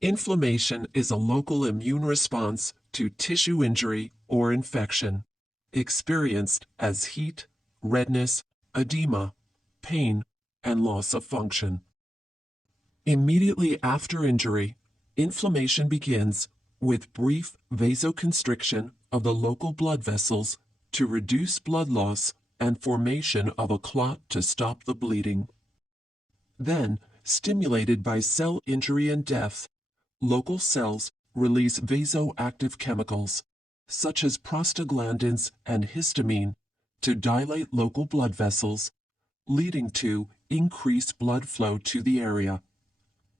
Inflammation is a local immune response to tissue injury or infection, experienced as heat, redness, edema, pain, and loss of function. Immediately after injury, inflammation begins with brief vasoconstriction of the local blood vessels to reduce blood loss and formation of a clot to stop the bleeding. Then, stimulated by cell injury and death, local cells release vasoactive chemicals, such as prostaglandins and histamine, to dilate local blood vessels, leading to increased blood flow to the area.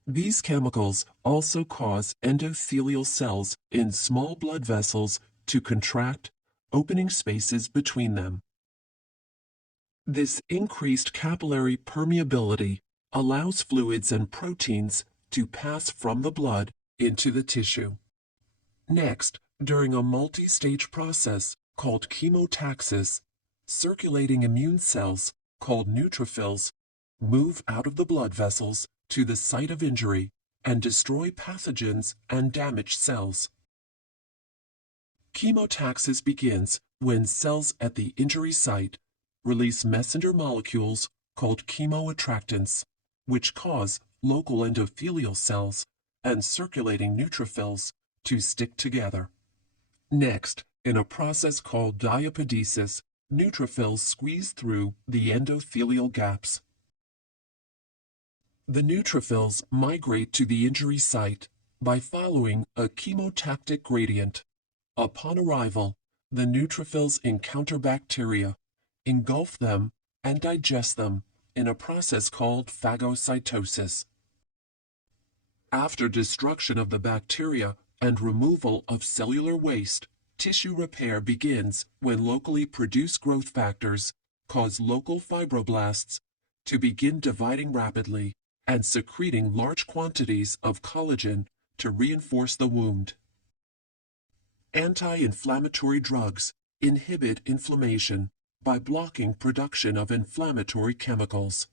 These chemicals also cause endothelial cells in small blood vessels to contract, opening spaces between them. This increased capillary permeability allows fluids and proteins to pass from the blood into the tissue. Next, during a multi-stage process called chemotaxis, circulating immune cells, called neutrophils, move out of the blood vessels to the site of injury and destroy pathogens and damaged cells. Chemotaxis begins when cells at the injury site release messenger molecules called chemoattractants, which cause local endothelial cells and circulating neutrophils to stick together. Next, in a process called diapedesis, neutrophils squeeze through the endothelial gaps. The neutrophils migrate to the injury site by following a chemotactic gradient. Upon arrival, the neutrophils encounter bacteria, engulf them, and digest them in a process called phagocytosis. After destruction of the bacteria and removal of cellular waste, tissue repair begins when locally produced growth factors cause local fibroblasts to begin dividing rapidly and secreting large quantities of collagen to reinforce the wound. Anti-inflammatory drugs inhibit inflammation by blocking production of inflammatory chemicals.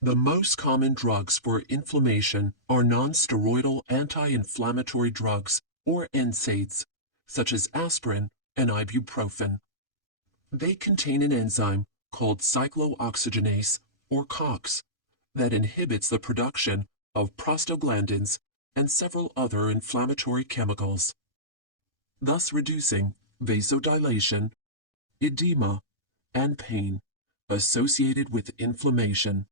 The most common drugs for inflammation are non-steroidal anti-inflammatory drugs, or NSAIDs, such as aspirin and ibuprofen. They contain an enzyme called cyclooxygenase, or COX, that inhibits the production of prostaglandins and several other inflammatory chemicals, thus reducing vasodilation, edema, and pain associated with inflammation.